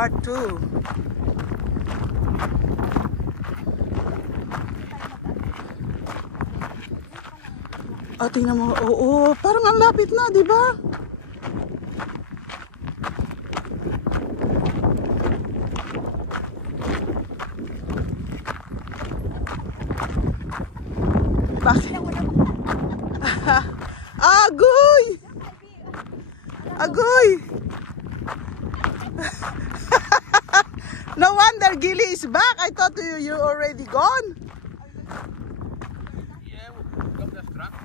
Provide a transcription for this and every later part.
part 2. Oh, tingnan mo. Oo, parang ang lapit na, di ba? Bakit? Agoy! Agoy! No wonder Gilly is back. I thought you're already gone. Yeah, we got this truck.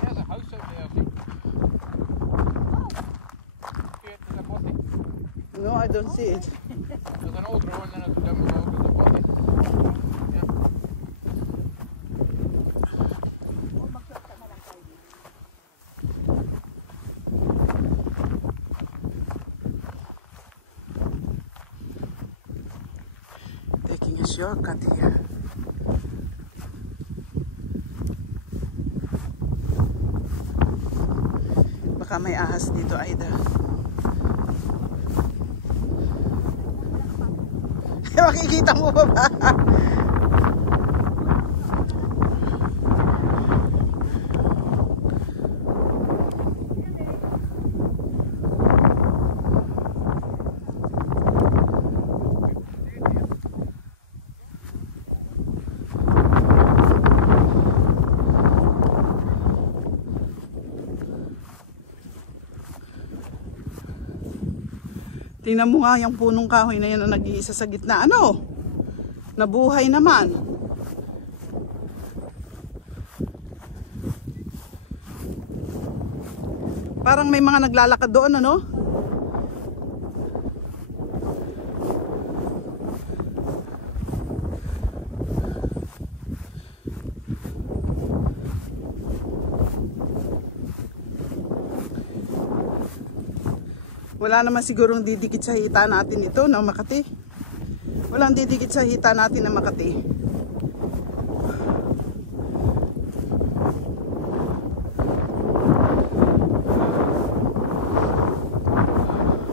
There's a house out there, see? There's a bothy. No, I don't see it. There's an old road and then it's down the road with a bothy. Yeah. Taking a shortcut here. Baka may ahas dito, Aida. Makikita mo ba ba? Tingnan mo nga yung punong kahoy na yan na nag-iisa sa gitna. Ano? Nabuhay naman. Parang may mga naglalakad doon, ano? Wala naman sigurong didikit sa hita natin ito na Makati. Walang didikit sa hita natin na Makati.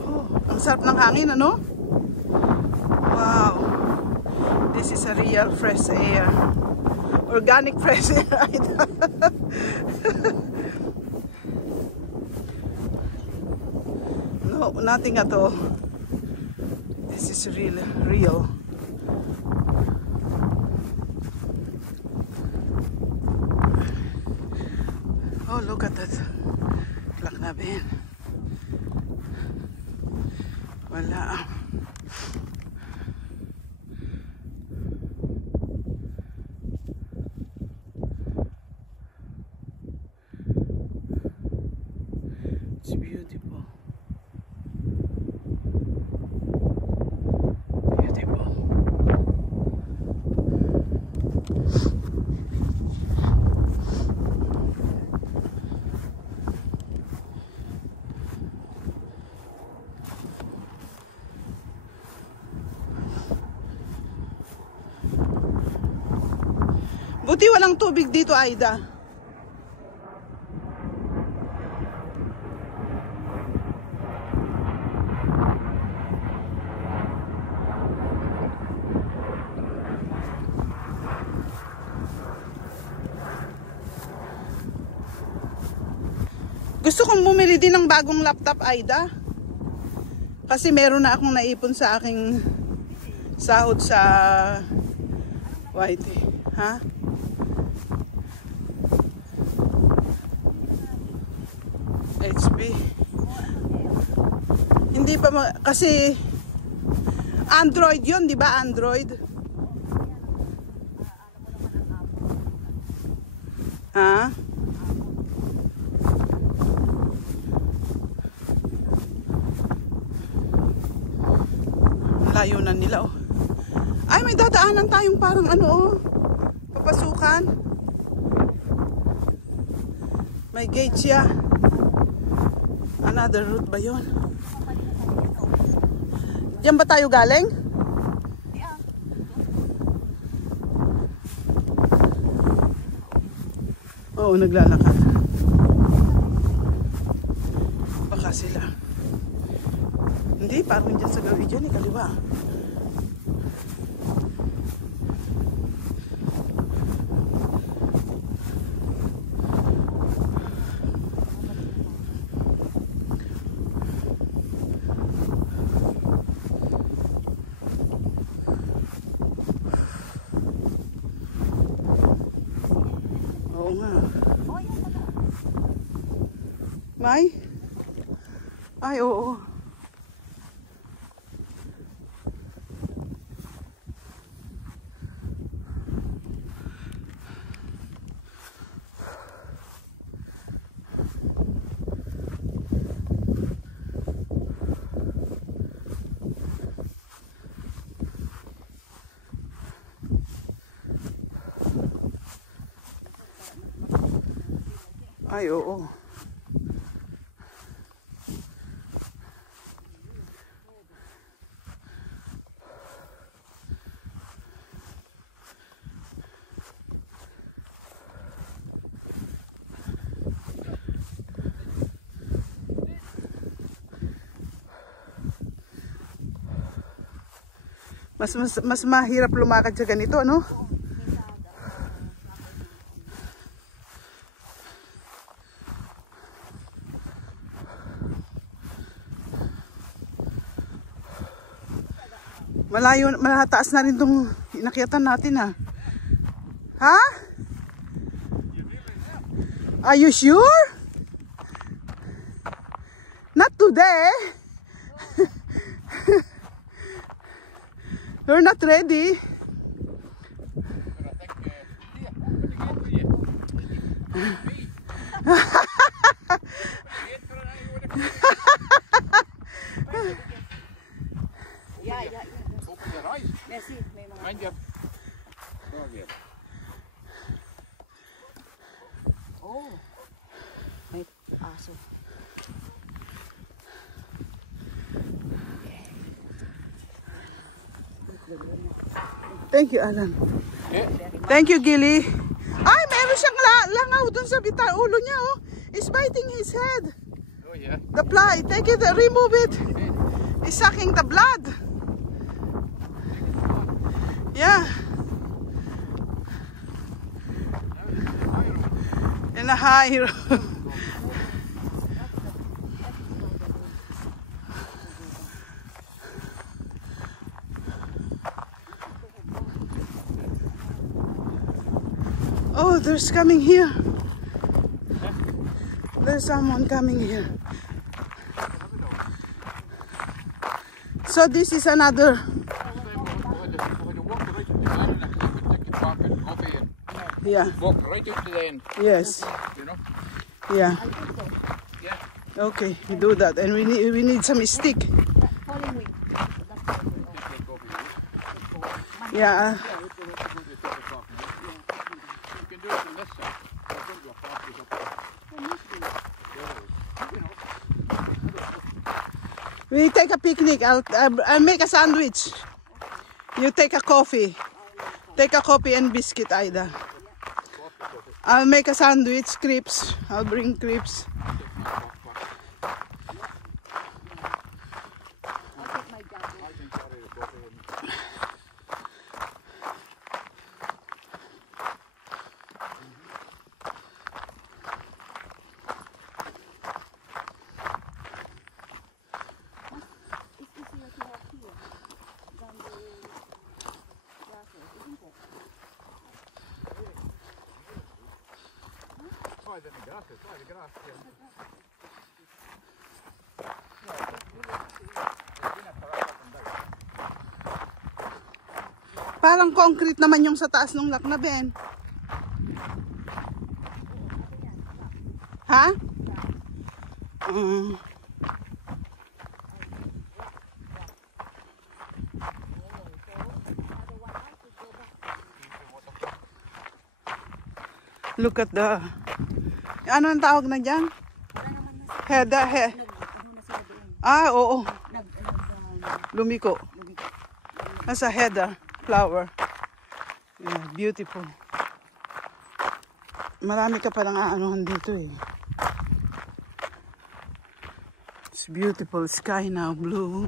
Oh, ang sarap ng hangin, ano? Wow. This is a real fresh air. Organic fresh air. No, nothing at all. This is real. Oh, look at that. Plak na bin. Wala. It's beautiful. Buti walang tubig dito, Aida. Gusto kong bumili din ng bagong laptop, Aida. Kasi meron na akong naipon sa aking sahod sa YT. Ha? HP. Hindi pa kasi Android 'yun, 'di ba? Android. Ha? Layo na nila, oh. Ay, may dadaanan tayong parang ano, oh. Papasukan. May gate siya. Another route ba yun? Diyan ba tayo galing? Oo, naglalakad. Baka sila. Hindi, parang dyan sa gawin dyan, kaliwa. Oo nga. May? Ay, oo. Ay, oo. Mas mahirap lumakad sa ganito, no? Malayo, malataas na rin itong inakyatan natin, ha? Ha? Are you sure? Not today. You're not ready. Mind you. Oh, may aso. Thank you, Alan. Okay. Thank you, Gilly. Ay, meron siyang langaw dun sa ulo niya, oh. It's biting his head. Oh yeah. The fly. Take it, remove it. It's sucking the blood. Yeah. In a high road. Oh, there's coming here. There's someone coming here. So this is another. Yeah. Walk right up to the end, Yes. you know? Yeah. Yeah. Okay, we do that, and we need some stick. Falling wing. Yeah. You can do it on this side. We take a picnic. I'll make a sandwich. You take a coffee. Take a coffee and biscuit, Ida. I'll make a sandwich, crepes. I'll bring crepes. Parang concrete naman yung sa taas ng lak na, Ben. Ha? Look at the... Ano ang tawag na dyan? Heather. Ah, oo. Lumiko. Nasa heather flower. Yeah, beautiful. Marami ka palang aanuhan dito eh. It's beautiful sky now, blue.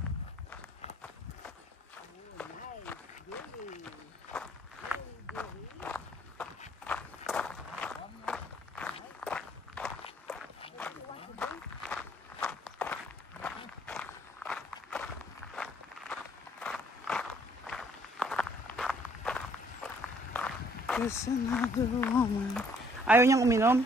There's another woman. Ayaw niyang uminom?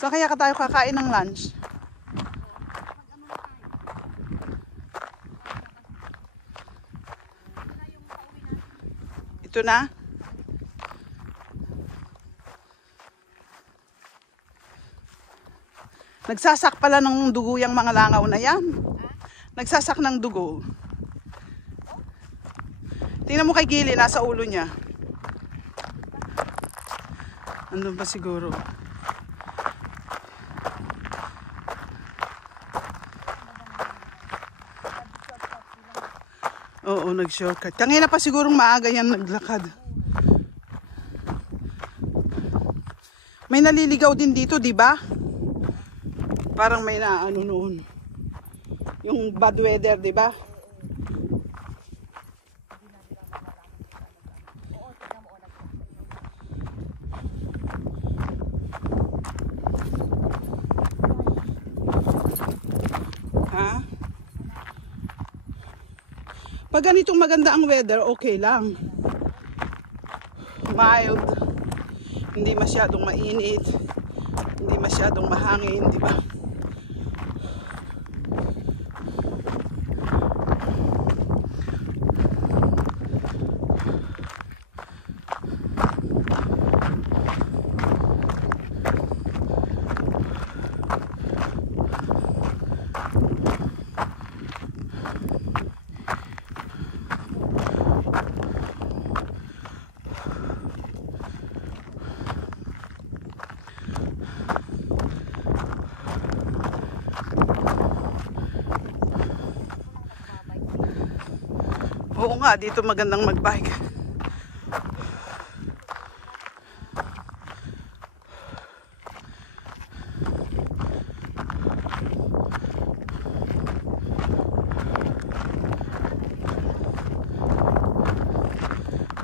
So kaya ka tayo kakain ng lunch? Ito na? Nagsasak pala ng dugo yung mga langaw na yan. Nagsasak ng dugo. Tingnan mo kay Gili, nasa ulo niya. Andun pa siguro. Oo, nag-shortcut. Kanina pa sigurong maaga yan naglakad. May naliligaw din dito, di ba? Parang may naano noon. Yung bad weather, di ba? Ha? Pag ganitong maganda ang weather, okay lang. Mild. Hindi masyadong mainit. Hindi masyadong mahangin, di ba? Oo nga, dito magandang magbike.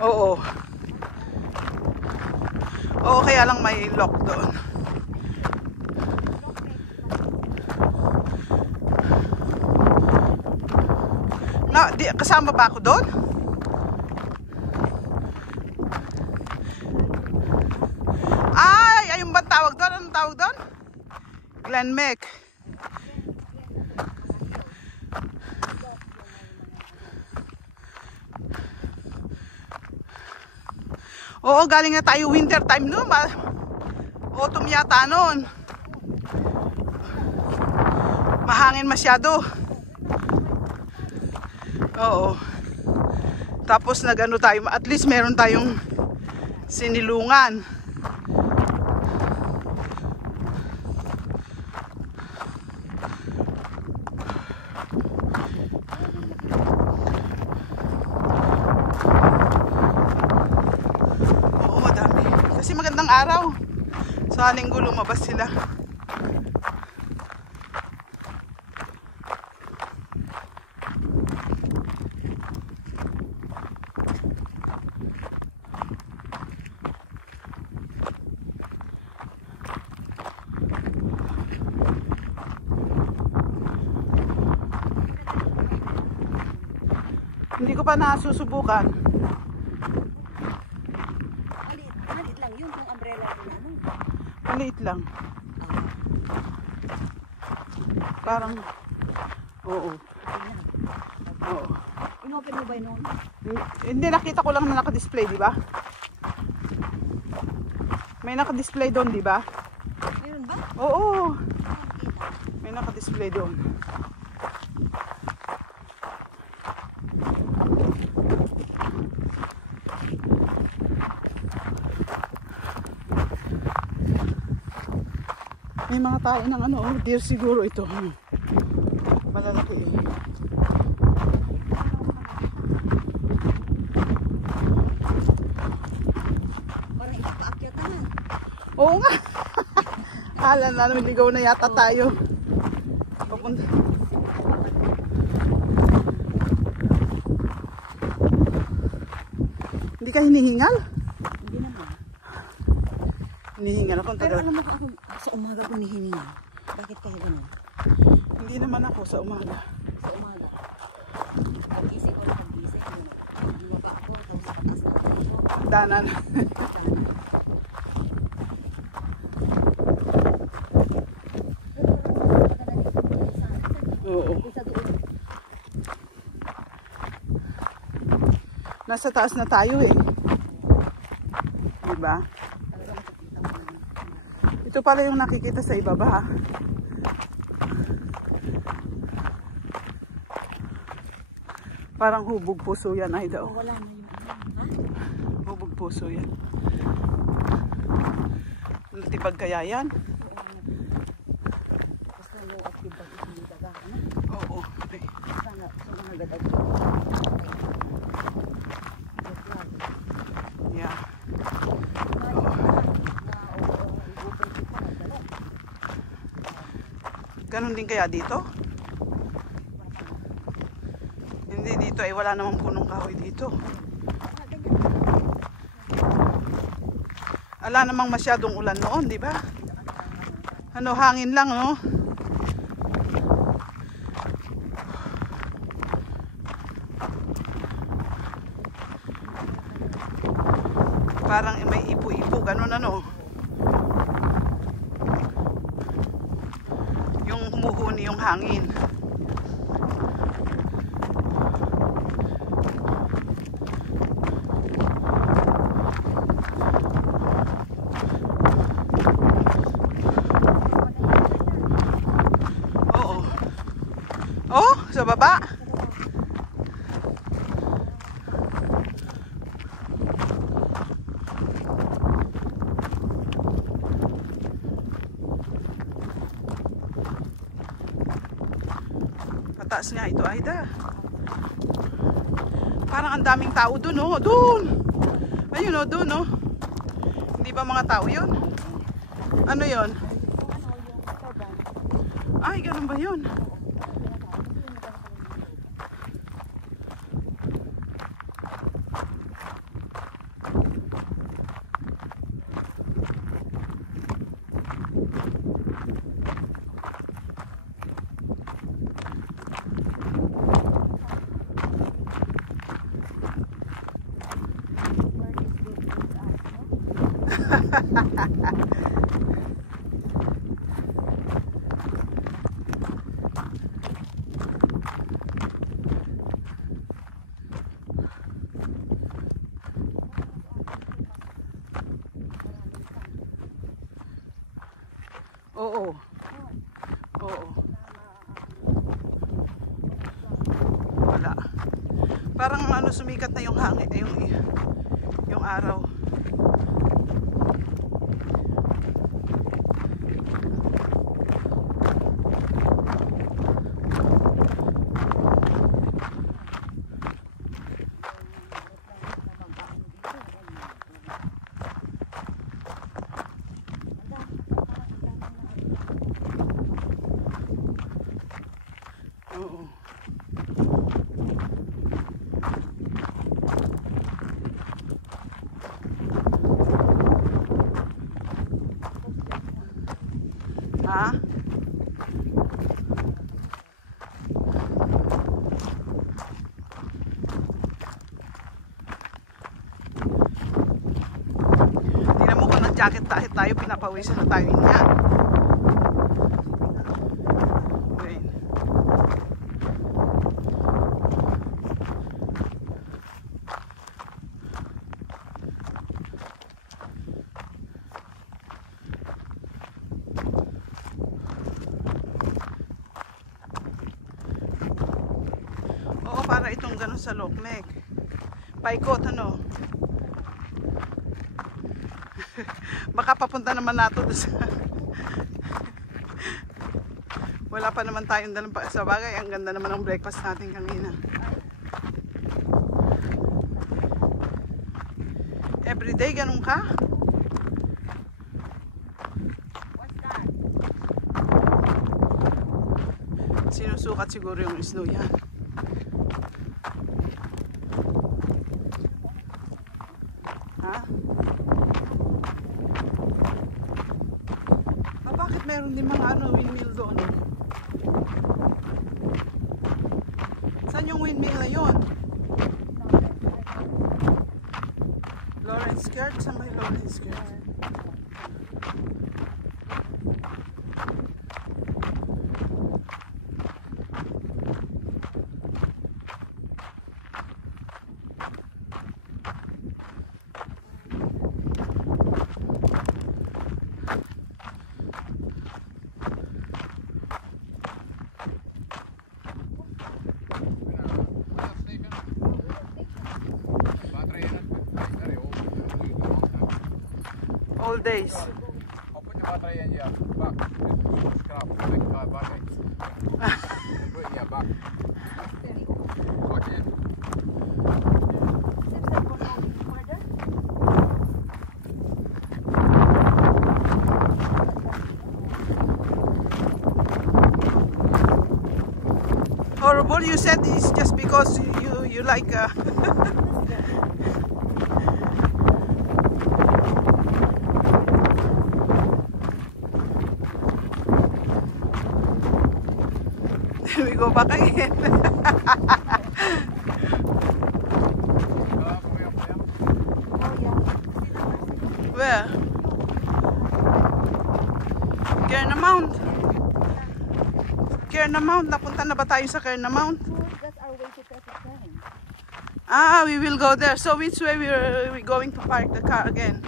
Oo. Oo, kaya lang may lock doon. Na, kasama ba ako doon? Ay, ayun ba tawag doon? Anong tawag doon? Glen Mek. Oo, galing na tayo winter time noon. Autumn yata noon. Mahangin masyado. Oo. Tapos nagano tayo, at least meron tayong sinilungan. Oo, madami. Kasi magandang araw. Sa linggo lumabas sila. Hindi ko pa nasusubukan. Maliit lang yun kung umbrella din ano. Maliit lang. Parang, oo. Oo. Inopen mo ba yun? Hindi, nakita ko lang na naka-display, di ba? May naka-display doon, di ba? Meron ba? Oo. Kita. May naka-display doon. May mga tayo ng ano, oh, deer siguro ito. Malalaki eh. Parang ipaakyat na. Oo nga. Kala na ligaw na yata tayo. Papunta. Hindi ka hinihingal? Hindi naman. Hinihingal ako. Pero alam mo ako, sa umaga ko nihininga. Bakit kaya ganun? Hindi naman ako sa umaga. Sa umaga. Pag-ising ko na pag-ising. Bumaba ako, tapos pataas na ako. Danan. Oo. Isa doon. Nasa taas na tayo eh. Diba? Ito pala yung nakikita sa ibaba. Parang hubog puso yan ay daw. Wala na yung ha? Hubog puso yan. Natibag kaya yan? Basta mo active ba yung daga? Oo. Okay. Sana sa mga gadag. Yeah. Ganon din kaya dito? Hindi dito ay wala namang punong kahoy dito. Wala namang masyadong ulan noon, di ba? Ano, hangin lang, no? Parang may ipo-ipo, ganun ano. Yung humuhuni yung hangin. Oo. Oh, sa baba. Mataas nga ito, Aida. Parang ang daming tao dun, oh. Dun! Ayun, oh, dun, oh. Hindi ba mga tao yun? Ano yun? Ay, ganun ba yun? Oo. Oo. Wala. Parang ano, sumikat na yung hangin, yung araw. Oo. Ha? Tingnan mo kung nag-jacket tayo, pinapawisan na tayo niyan. Ayun. para itong ganun sa Lokmek. Paikot, ano? Baka papunta naman nato doon sa... Wala pa naman tayong dalang pa sa bagay. Ang ganda naman ng breakfast natin kanina. Everyday ganun ka? What's that? Sinusukat siguro yung snow yan. Ha? Bakit meron din mga windmill doon? Saan yung windmill na yun? Lawrence Skirt? Saan ba yung Lawrence Skirt? All days. I'll put the battery in your back. Just scrap, big car battery. Put it in your back. Plug it in. Seems like we're going further. Horrible, you said it's just because you like we go back again. Where? Cairn Mount. Cairn Mount. Napunta na ba tayo sa Cairn Mount? That's our way to Teppan. Ah, we will go there. So which way we going to park the car again?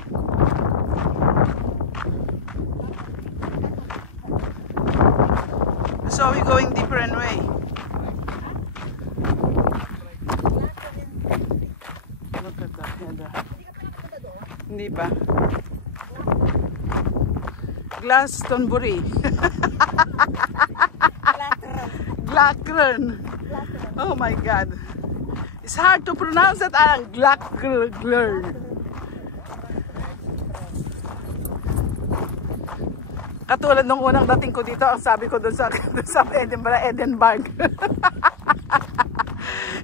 So we going different way. Look at that header. Hindi pa. Glastonbury. Glakern. Oh my God. It's hard to pronounce that. Glakern. Katulad nung unang dating ko dito, ang sabi ko doon sa Edinburgh.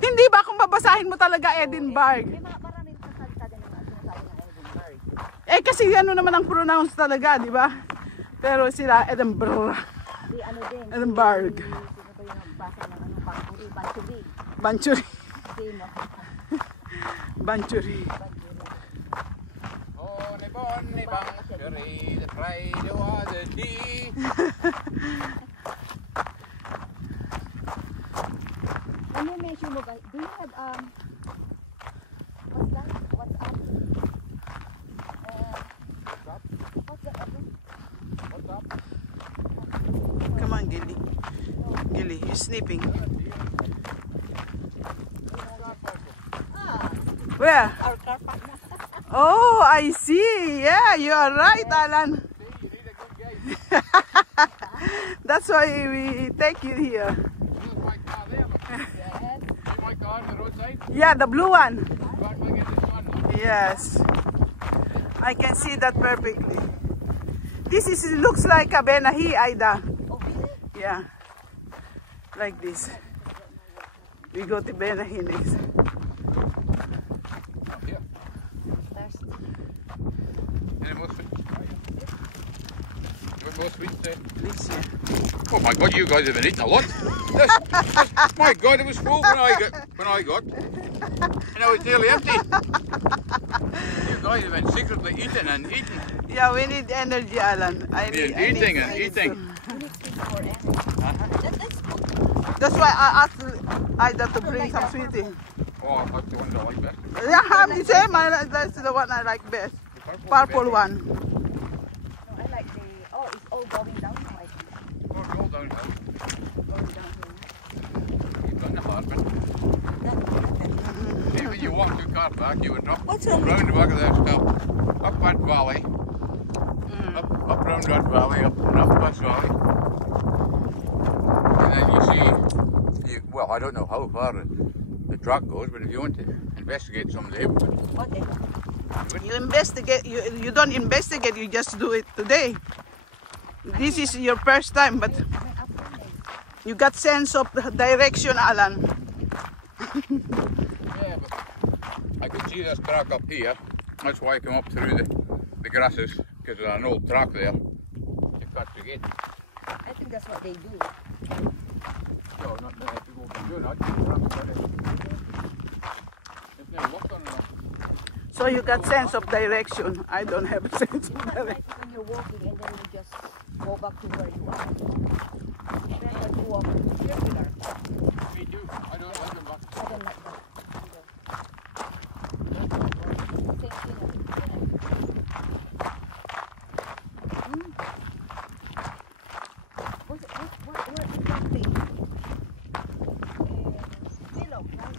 Hindi ba kung babasahin mo talaga Edinburgh? May maraming kasalita din ng sinasabi ng Edinburgh. Eh kasi ano naman ang pronounce talaga, di ba? Pero sila Edinburgh. Di ano din. Edinburgh. Sino ba yung nagbasa ng Banchuri? Banchuri. Sino? Banchuri. Bonnie Banchuri, the pride of the sea. When you mention mobile, do you have what's that? What's up? What's the other? What's up? Come on, Gilly. Gilly, you're sleeping. Where? Our car park na. Oh, I see. Yeah, you are right, Alan. See, you need a good guide. That's why we take you here. There's my car there. Yes. See my car on the roadside? Yeah, the blue one. Back when I get this one. Yes. I can see that perfectly. This looks like a Benahi, Aida. Oh, really? Yeah. Like this. We go to Benahi next. Here. There's Any more sweets? You want more sweets there? This year. Oh my God, you guys have been eating a lot. My God, it was full when I got. And now it's nearly empty. You guys have been secretly eating and eating. Yeah, we need energy, Alan. I You're need eating and sweets. eating. you need things for energy. That's That's why I asked Aida to bring some sweetie. Oh, I like the ones I like best. Yeah, me same. That's the one I like best. Purple one. no, I like the it's all going down now, I think. Oh, it's all downhill. Going downhill. You've done the hard one. The when you walk to car park, you would up What's wrong with round the back of that stuff, up that valley, up round that valley, up that valley, and then you see. Well, I don't know how far the track goes, but if you want to investigate some of the what then? You investigate. You don't investigate. You just do it today. This is your first time, but you got sense of direction, Alan. yeah, but I can see this track up here. That's why I come up through the grasses, because there's an old track there to cut the gate. I think that's what they do. No, not many people can do that. They've never worked on it. So you got sense of direction. I don't have sense of It's not direction. like when you're walking and then you just go back to where you are. Then when you walk circular. Me too. I don't like them back. I don't like that. Same thing. What is that thing? Willow, right?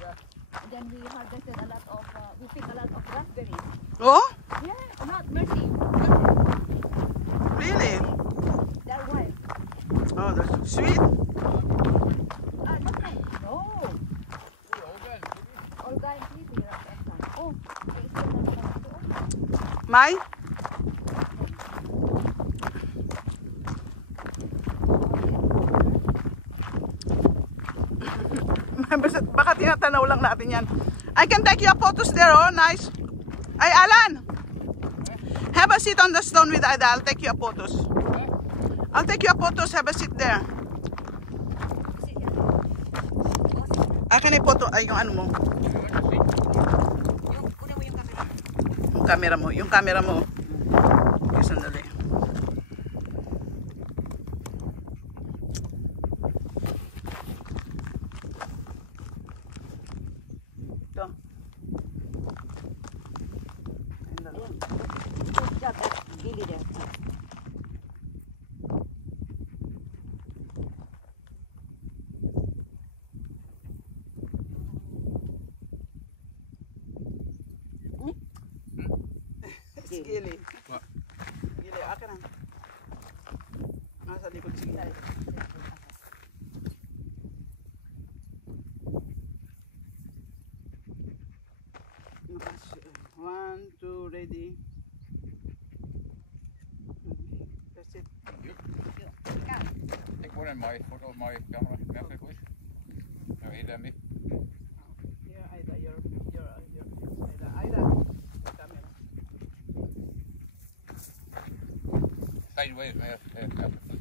Yeah. And then we harvested a lot of, we picked a lot of raspberries. Oh, Yeah, not mercy. really? They're wild. Oh, that's sweet. Ah, that's right. No. Hey, old man. All guys, please, here at that time. Oh, okay, so that's Mai? Baka tinatanaw lang natin yan. I can take your photos there, oh, nice. Ay, Alan! Have a seat on the stone with Ida. I'll take your photos. I'll take your photos. Have a seat there. Akin ay photo. Ay, yung ano mo. Kunin mo yung camera. Yung camera mo. Yung camera mo. Okay, sandali. Ito. Ayan. Good job at Billy there. Gili. What? Gili, akin na. Nasa likod si Gili. One, two, ready. Okay, that's it. You. Take one of my photo of my camera, Matthew, please. No, either me. Here, Ida, your Ida, camera. Sideways, Matthew, please.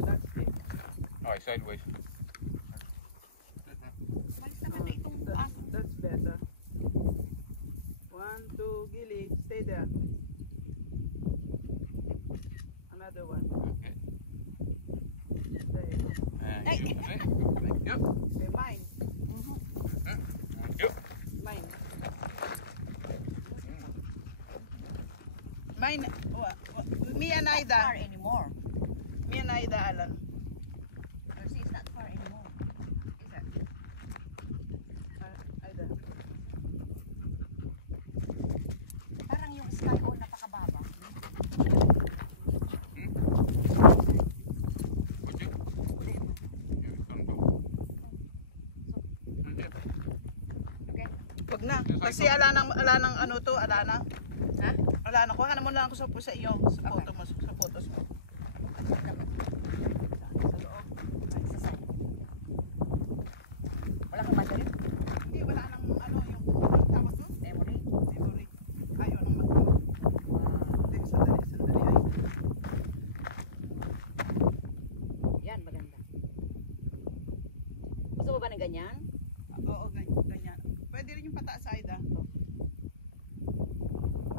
That's it. Alright, sideways. That's better. One, two, Gili, stay there. Another one. Okay. There. And you, okay. Yep. Okay, mine. Yep. Mine. Mine. Me and Far Ida. anymore. Me and Ida, Alan. Mercy is not far anymore. Is it? Ida. Parang yung sky on napakababa. Would you? You can go. Yep. Okay? Wag na. Kasi ala nang ano to, ala na. Ha? Ala na. Kuha naman lang ako sa iyo. Sa photo mo. Sa photos mo. Sa loob. Sa side. Wala kang battery? Hindi, wala nang ano yung tawag doon. Memory? Memory. Ayaw nang mag- Hindi, sandali. Ay. Yan, maganda. Gusto mo ba ng ganyan? Oo, ganyan. Pwede rin yung pataas, Ida.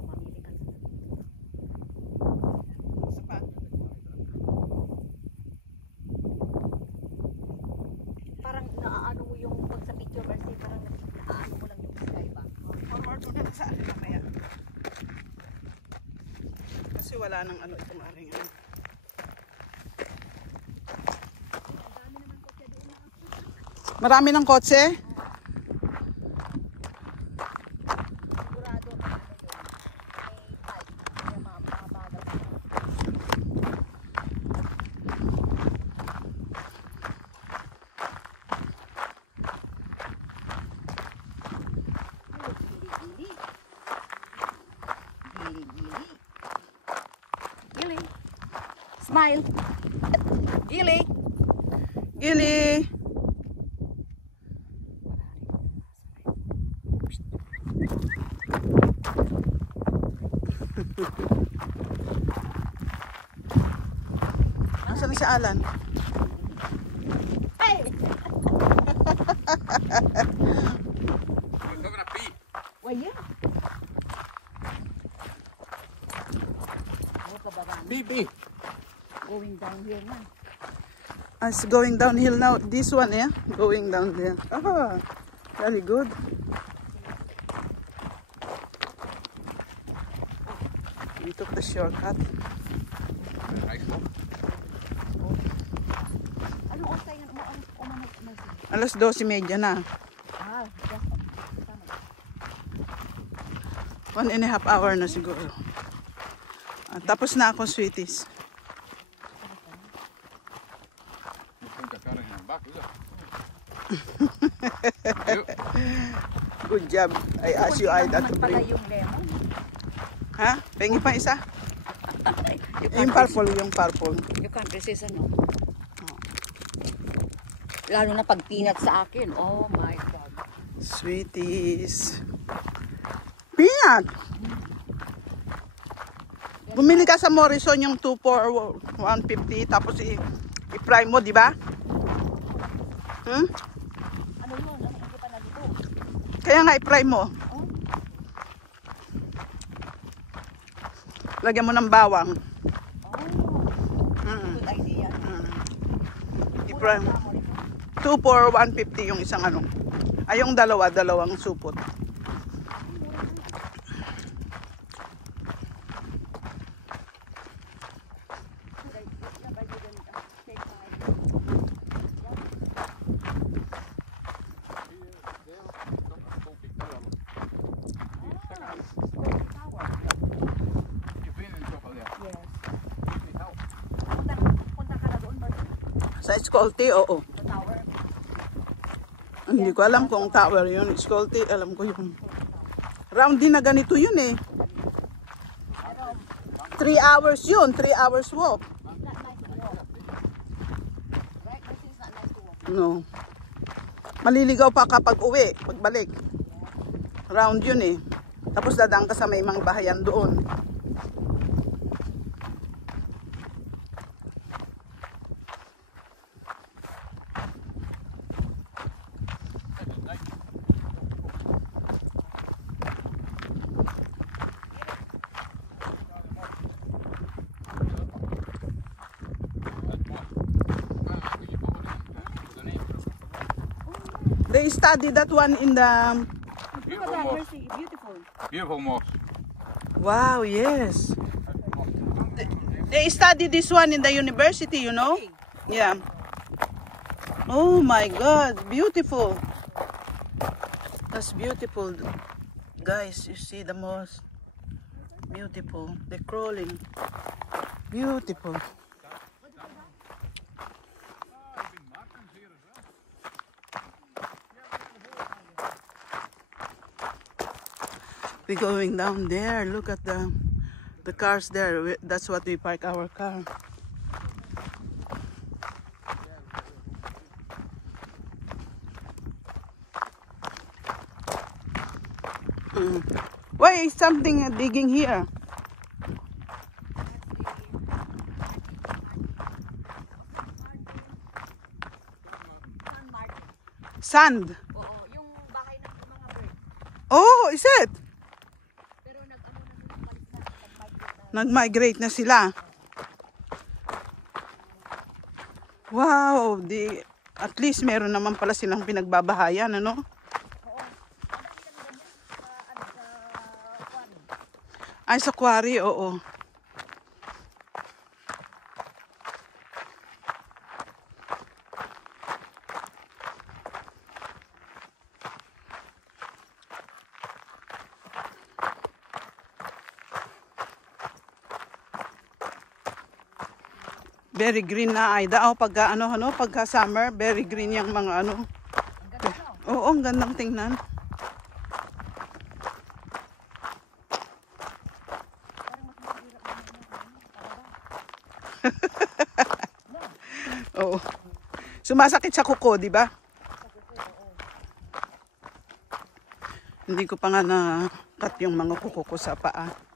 Mamili ka sa Isa pa. parang naaano mo yung pag sa picture Mercy, parang naaano mo lang yung sky ba? Forward mo na sa akin mamaya. Kasi wala nang ano itong aring ano. Ang dami naman ko siya doon. Marami ng kotse? Sigurado na ano yun. May pipe. Kaya mabagal. Gili-gili. Gili-gili. Gili. Smile. Gili. Gili. Nasaan na si Alan? Ay! We're gonna pee. Well, yeah. Oh, pababa. Pee, pee. Going downhill na. It's going downhill now. This one, yeah? Going down there. Ah, very good. We took the shortcut. Nice one. Anong oras tayo umanag? Alas 12:30 na. Ah, just. 1.5 hour na siguro. Tapos na ako, sweeties. Punta ka rin ang back, is it? Good job. I asked you Aida to Pala bring. yung lemon. Ha? Pengi pa isa? You Yung purple, yung purple. You can't resist, ano? Lalo na pag peanut sa akin. Oh my God. Sweeties. Peanut! Bumili ka sa Morrison yung 2 for 150 tapos i-fry mo, di ba? Hmm? Ano yun? Ano hindi pa nalito? Kaya nga i-fry mo. Oh, Lagyan mo ng bawang. oh. Good idea. I-fry mo. 2 for 150 yung isang ano. Ay, yung dalawang supot. You've been in trouble there. Yes. Give me help. Punta ka na doon, Martin? Sa Scolti, oo. Sa tower. Hindi ko alam kung tower yun. Scolti, alam ko yun. Round din na ganito yun eh. 3 hours yun. 3 hours walk. Not nice to walk. Right? Martin, it's not nice to walk. No. Maliligaw pa kapag uwi, pagbalik. Round yun eh. Tapos dadaan ka sa may mga bahayan doon. They study that one in the... Look at that, Mercy. Beautiful. Beautiful moss. Wow, yes. They study this one in the university, you know? Yeah. Oh my God, beautiful. That's beautiful. Guys, you see the moss? Beautiful. They're crawling. Beautiful. We're going down there. Look at the cars there. That's what we park our car. Why is something digging here? Sand. Oo, yung bahay ng mga bird. Oh, is it? Pero nag-migrate Nag-migrate na sila. Wow, at least meron naman pala silang pinagbabahayan, ano? Ay, sa quarry, oo. Very green na Aida. Oh, pagka pagka summer, very green yung mga ano. Ang ganda, no? Oo, ang gandang tingnan. Parang mas mahirap naman yung pababa. Oo. Sumasakit sa kuko, di ba? Hindi ko pa nga na-cut yung mga kuko ko sa paa.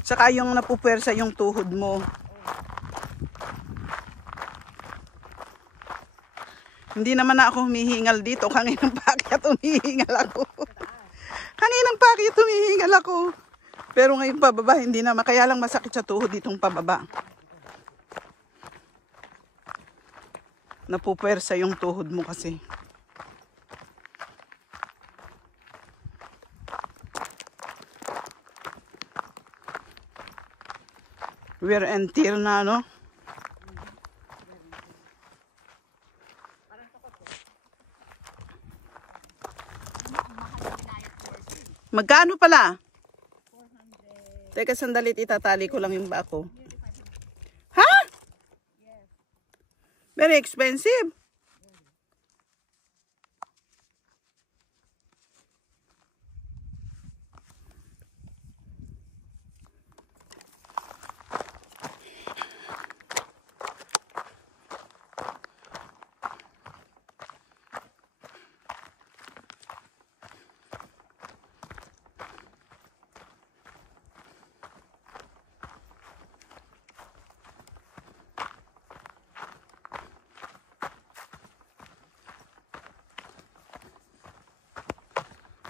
Saka yung napupwersa yung tuhod mo. Hindi naman na ako humihingal dito. Kaninang pakyat humihingal ako. Kaninang pakyat humihingal ako. Pero ngayon pababa, hindi naman. Kaya lang masakit sa tuhod ditong pababa. Napupwersa yung tuhod mo kasi. Wear and tear na, no? Magkano pala? 400. Teka, sandali, itatali ko lang yung ba ko. Ha? Very expensive.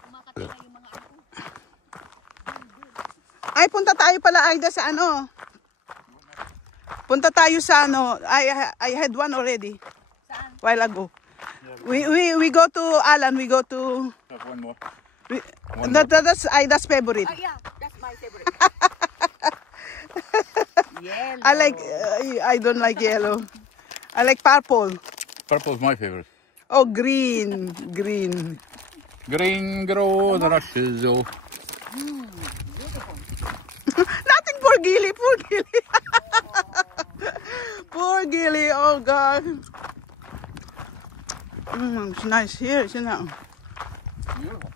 Kumakatingay yung mga ano. Ay, punta tayo pala, Aida, sa ano? Punta tayo sa ano. I had one already. Saan? While ago. We go to Alan. We go to. Have one more. That's Aida's favorite. Oh yeah, that's my favorite. Yellow. I don't like yellow. I like purple. Purple's my favorite. Oh, green. Green. Green grow the rushes, oh. Nothing for Gilly. Poor Gilly. Poor Gilly. Oh, God. It's nice here, isn't it? Beautiful.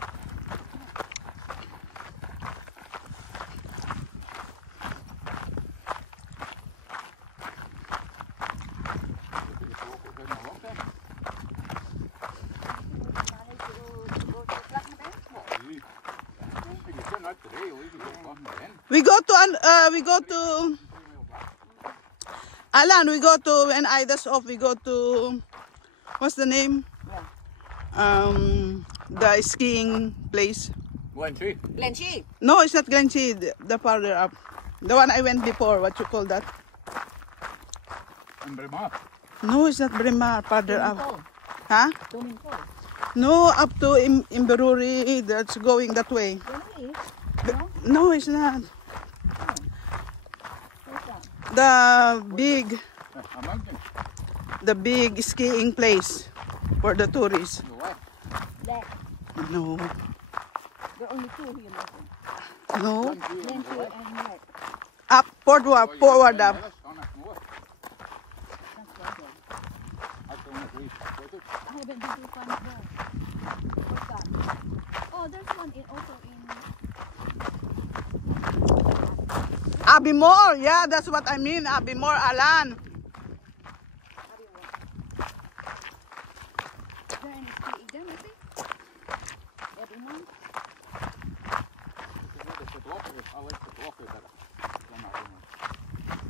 We go to Alan, we go to, when Aida's off, we go to, what's the name? The skiing place. Glenshee. Glenshee. No, it's not Glenshee, the farther up. The one I went before, what you call that? In Bremar. No, it's not Bremar, farther up. Fall. Huh? Tuning Fall. No, up to Imberuri, that's going that way. Really? No, it's not. Where's that? The big skiing place for the tourists. That. No, There are only two here. Michael. no. Glenshee and York. Up, forward up. That's right. I haven't been to find that. What's that? Oh, there's one also in. Abimor, yeah, that's what I mean. Abimor, Alan. Is there any ski again, I think? Every month?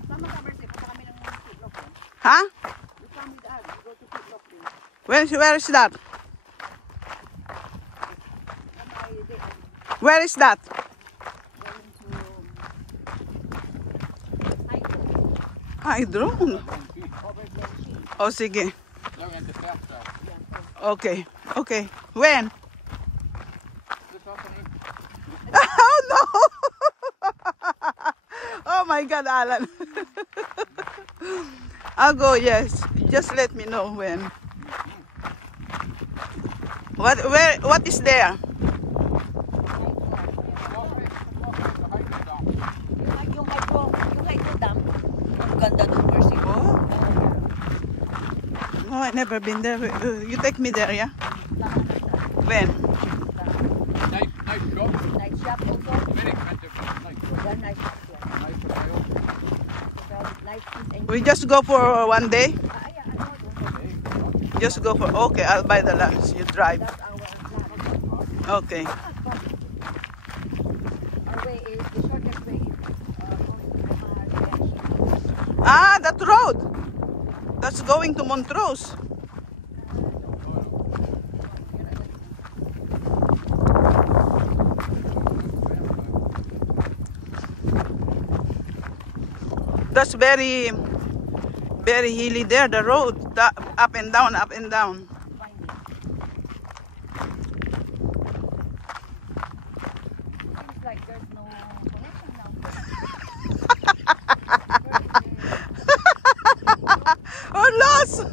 Sama ka, Mercy. Punta kami ng Pitlok. Huh? You come with us. We go to Pitlok din. Where is that? Where is that? Hydro. Oh, sige. Okay, okay. When? Oh, no! Oh, my God, Alan. I'll go, yes. Just let me know when. What is there? Yung hydro Oh, I never been there. You take me there, yeah? When? Nice shop. Night shop also. Very expensive, but nice. Yeah, night shop. Yeah. Nice for sale. Night food and We just go for one day? yeah, I know. Just go for, okay, I'll buy the lunch. You drive. That's our plan. Okay. Our way is the shortest way is going to Ah, that road. That's going to Montrose. That's very, very hilly there, the road. Up and down, up and down. Seems like there's no connection now. Oh, lost!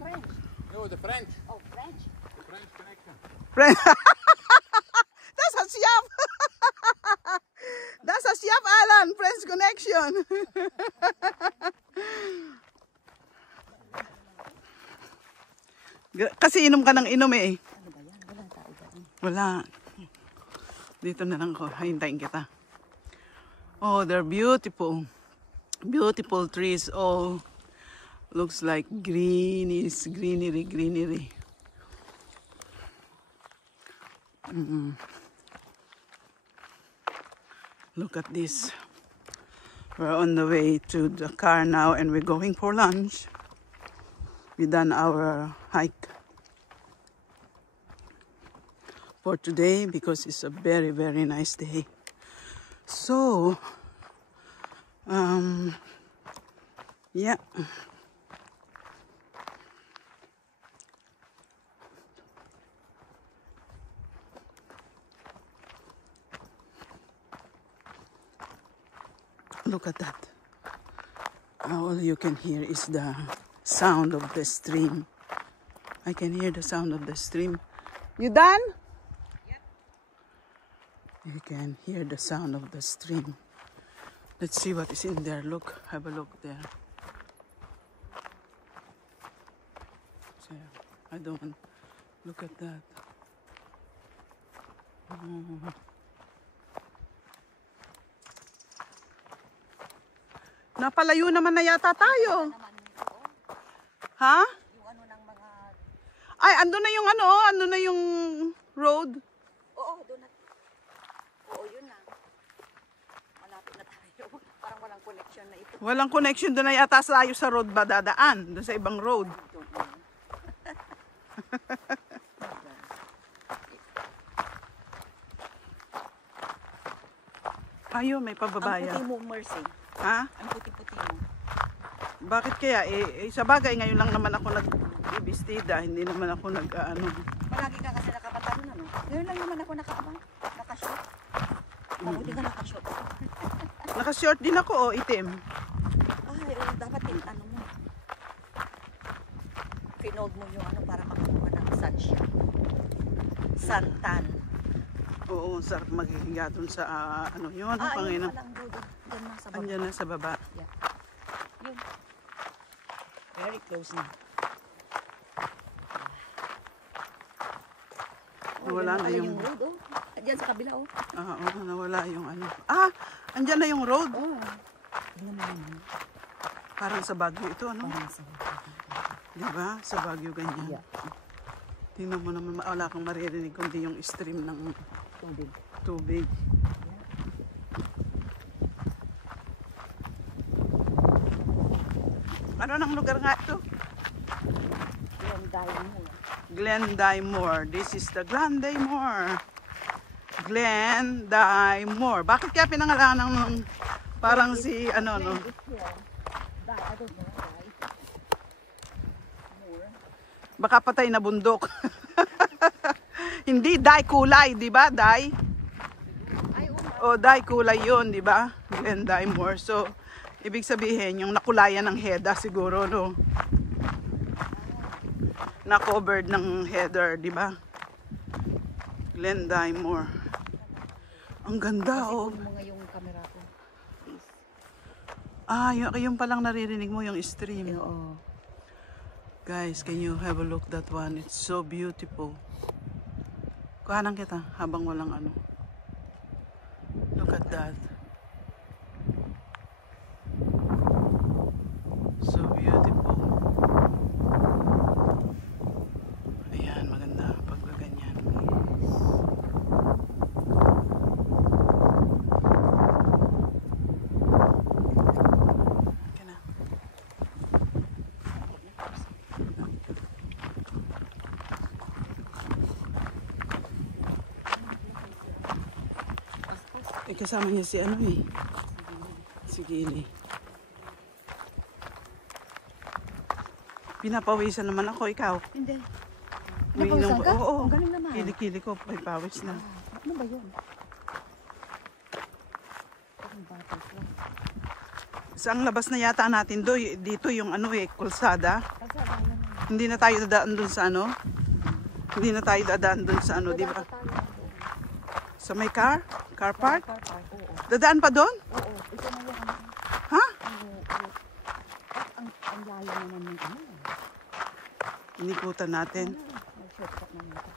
French. No, the French. Oh, French. The French connection. Friend. That's a siap. That's a siap, Alan. Friends connection. Kasi inom ka ng inom eh. Ano ba yan? Walang tao dyan. Wala. Dito na lang ko. Hintayin kita. Oh, they're beautiful. Beautiful trees. Oh, looks like greenies, greenery, greenery. Look at this. We're on the way to the car now and we're going for lunch. We done our hike for today because it's a very, very nice day. So, yeah. Look at that. All you can hear is the sound of the stream. I can hear the sound of the stream. You done? Yep. You can hear the sound of the stream. Let's see what is in there. Look, have a look there. So, I don't want. Look at that. Oh. Napalayo naman na yata tayo. Naman ito. Ha? Yung ano ng mga... Ay, ando na yung ano, ando na yung road. Oo, doon na. Oo, yun na. Malapit na tayo. Parang walang connection na ito. Walang connection doon na yata tayo sa road ba dadaan? Doon sa ibang road. Ayun, may Ang pababaya. puti mo, Mercy. Ha? Ang puti-puti mo. Bakit kaya? Sa bagay, ngayon lang naman ako nag-ibistida. Hindi naman ako nag-ano. Palagi ka kasi nakapantalon, ano? Ngayon lang naman ako nakashot. Mabuti ka nakashot. Naka-short din ako, oh, itim. Ay, dapat yung ano mo. Pinold mo yung ano para makakuha ng sunshine. Suntan. Oo, sarap maghihiga dun sa ano yun, Panginoon. Ayun palang dulo. Diyan lang sa baba. Andyan na sa baba. Yeah. Yun. Very close na. Nawala na yung... road, oh. Diyan sa kabila, oh. Oo, nawala yung ano. Ah, andyan na yung road. Oh. Tingnan mo yun. Parang sa Baguio ito, ano? Parang sa baba. Di ba? Sa Baguio ganyan. Yeah. Tingnan mo naman, wala kang maririnig kundi yung stream ng Tubig. tubig. Ano nang lugar nga ito? Yung dahil mo. Glendaymore. This is the Glendaymore. Glendaymore. Bakit kaya pinangalanan ng parang si ano no? Baka patay na bundok. Hindi dye kulay, di ba? Dye. O dye kulay 'yon, di ba? Glendaymore. So ibig sabihin yung nakulayan ng header siguro no. Na covered ng header, di ba? Glendaymore. Ang ganda, oh. Kasi mo ngayong Ah, yung palang naririnig mo, yung stream. Oo. Guys, can you have a look that one? It's so beautiful. Kuhanan kita habang walang ano. Look at that. So beautiful. Ayan, maganda pag ganyan. Okay na. Eh, kasama niya si ano eh. Si Gili. Pinapawisan naman ako, ikaw. Hindi. Umiinom Napawisan ka? Oo, Ang galing naman. Kili-kili ko, may pawis na. Ano ba yun? Ang batas lang. Isang labas na yata natin dito yung ano eh, kulsada. Kalsada yan. Hindi na tayo dadaan dun sa ano. Hindi na tayo dadaan dun sa ano, di ba? Sa may car park? Oo. Dadaan pa doon? Oo. Ito na yung ano. Ha? Ang layo naman ng ano. Inikutan natin. May shortcut naman ito.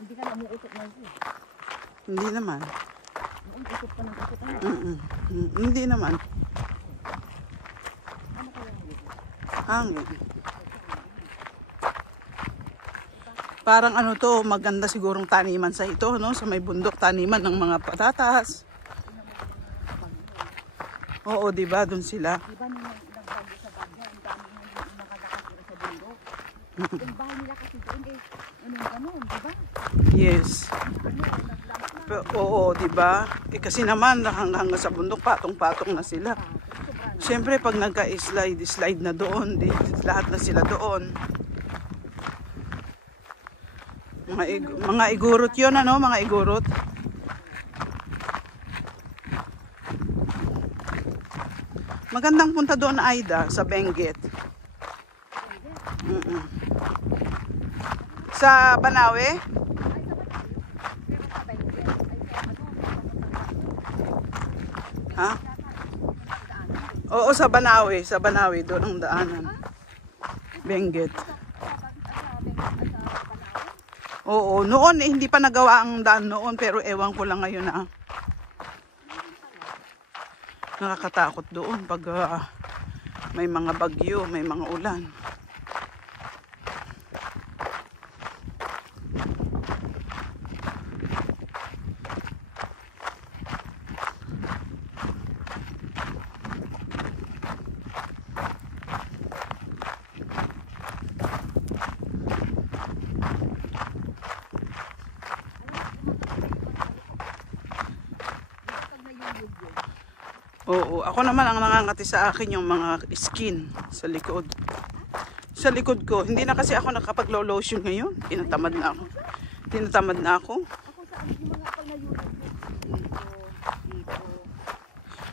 Hindi ka namuusok na ito. Hindi naman. Ang usok pa ng usok. Hindi naman. Ano kaya yun? Hangin. Parang ano to, maganda sigurong taniman sa ito, no? Sa may bundok, taniman ng mga patatas. Oo, di ba? Doon sila. Diba nung nagbagyo sa bagyo, ang dami nang nakadakasira sa bundok. Yung bahay nila kasi doon eh, anong ganon, diba? Yes. Oo, di ba? Eh, kasi naman, hanggang sa bundok, patong-patong na sila. Siyempre, pag nagka-slide na doon, lahat na sila doon. Mga igurot yun, ano? Mga igurot. Magandang punta doon, Aida, sa Benguet. Sa Banawe? Ha? Oo, sa Banawe. Sa Banawe, doon ang daanan. Benguet. Oo, noon eh, hindi pa nagawa ang daan noon, pero ewan ko lang ngayon na. Nakakatakot doon pag may mga bagyo, may mga ulan. Oo, ako naman ang nangangati sa akin yung mga skin sa likod. Sa likod ko, hindi na kasi ako nakapag-lotion ngayon. Tinatamad na ako. Ako sa yung mga pag nayulog dito.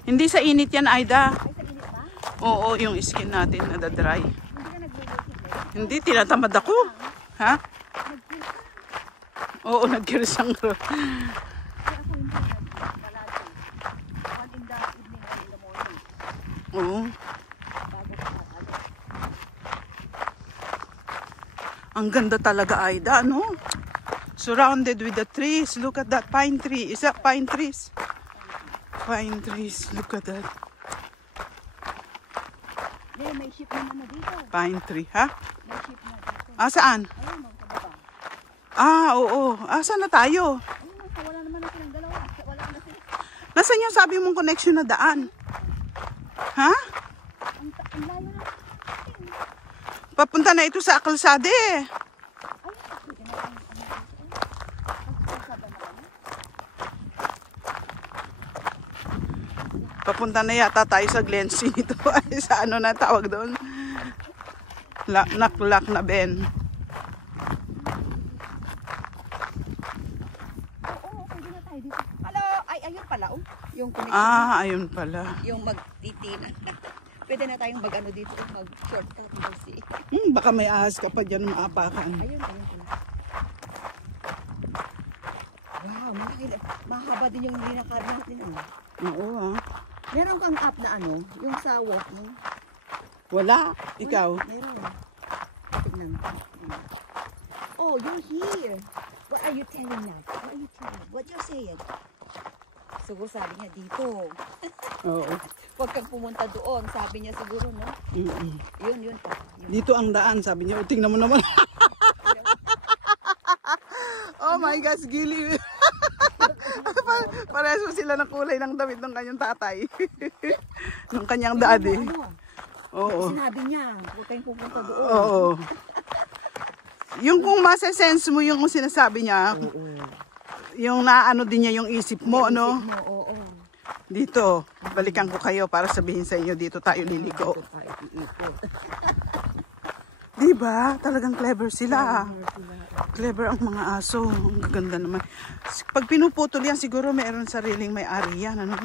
Hindi sa init yan, Aida. Ay, sa init ba? Oo, yung skin natin nadadry. Hindi ka naglulusin ba? Hindi, tinatamad ako. Ha? Nag-kill ka. Oo, nagkirisang. Kaya ako hindi nagpalagi. One in the evening, one in the morning. Oo. Bago ka ano. Ang ganda talaga, Aida, no? Surrounded with the trees. Look at that pine tree. Is that pine trees? Pine trees. Look at that. May ship naman na dito. Pine tree, ha? May ship na dito. Ah, saan? Ayun, magkababa. Ah, oo. Ah, saan na tayo? Ayun, wala naman na silang dalawa. Wala na sila. Nasaan yung sabi mong connection na daan? Ha? Ang layo na. Papunta na ito sa kalsada eh. Ayun, pwede na ang kalsada na. Papunta na yata tayo sa Glency nito. Ay, sa ano na tawag doon? Naklak na Ben. Oo, pwede na tayo dito. Hello! Ay, ayun pala. Oh. Yung connection. Ah, ayun pala. Yung magtitina. Pwede na tayong mag-ano dito, mag-shortcut kasi. Baka may ahas ka pa dyan maapakan. Ayun. Wow, mahaba din yung linakad natin. Oo Meron kang app na ano, yung sa walking. Wala. Ikaw? Meron. Tignan. Oh, you're here. What are you telling now? What you're saying? Siguro sabi niya dito. Oo. Huwag kang pumunta doon. Sabi niya siguro, no? Yun. Dito ang daan, sabi niya. O, tingnan mo naman. Oh my gosh, Gili. Parehas mo sila ng kulay ng damit ng kanyang tatay. Ng kanyang daddy. Oo. Sinabi niya, huwag kayong pumunta doon. Oo. Yung kung masasense mo yung sinasabi niya, yung naano din niya yung isip mo, no? Oo. Dito, balikan ko kayo para sabihin sa inyo, dito tayo liliko. Diba? Talagang clever sila. Clever ang mga aso. Ang gaganda naman. Pag pinuputol yan, siguro mayroon sariling may-ari yan, ano?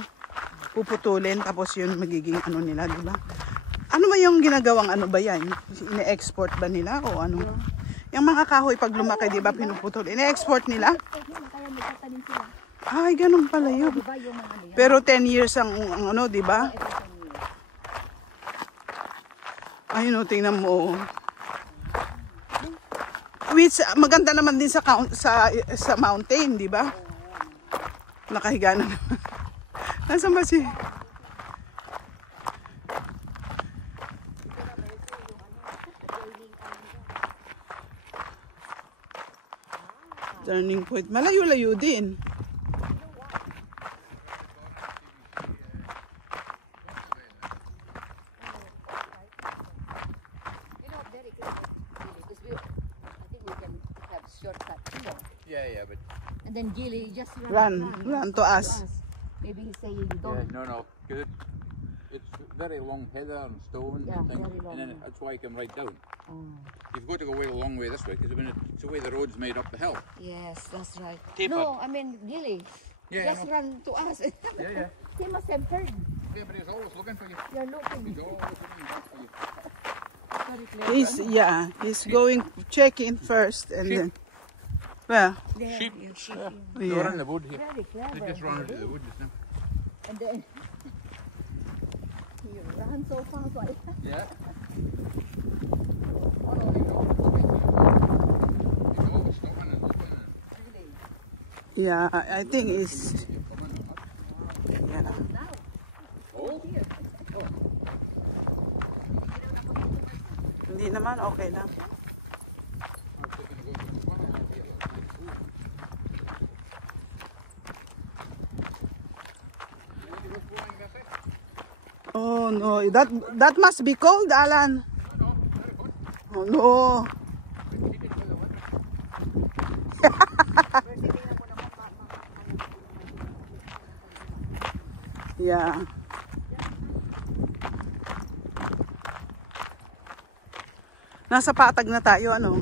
Puputulin, tapos yun magiging ano nila, diba? Ano ba yung ginagawang ano ba yan? Ine-export ba nila o ano? Yung mga kahoy pag lumaki, di ba, pinuputol. Ine-export nila? Kaya magtatanim sila. Ay, ganun pala yun. Diba yung mga ano yan? Pero 10 years ang ano, di ba? Ayun o, tingnan mo. Which, maganda naman din sa mountain, di ba? Nakahiga na naman. Nasaan ba si... Turning point. Malayo-layo din. Very good. Because I think we can have shortcut here. Yeah, but... And then Gilly just Run to us. Maybe he's saying don't. No. Because it's very long heather and stones Yeah, and things. very long. And then that's why I come right down. Oh. You've got to go a long way this way, because it's the way the road's made up the hill. Yes, that's right. Taper. No, I mean Gilly. Yeah, Just I know. run to us. Yeah. He must have heard. Yeah, but he's always looking for you. You're looking. He's always looking back for you. Very clever. He's going checking first and then... Well, There, Sheep. you sheep. Yeah. Yeah. They're in the wood here. Very clever. They just run into the wood just now. And then you run so fast like that. Yeah. Oh, no, he's always looking. He's always stopping and looking. Really. yeah, I think it's... Yeah. Now. Oh? Here. Hindi naman, okay lang. Oh no, that must be cold, Alan. Oh no. Yeah. Nasa patag na tayo, ano?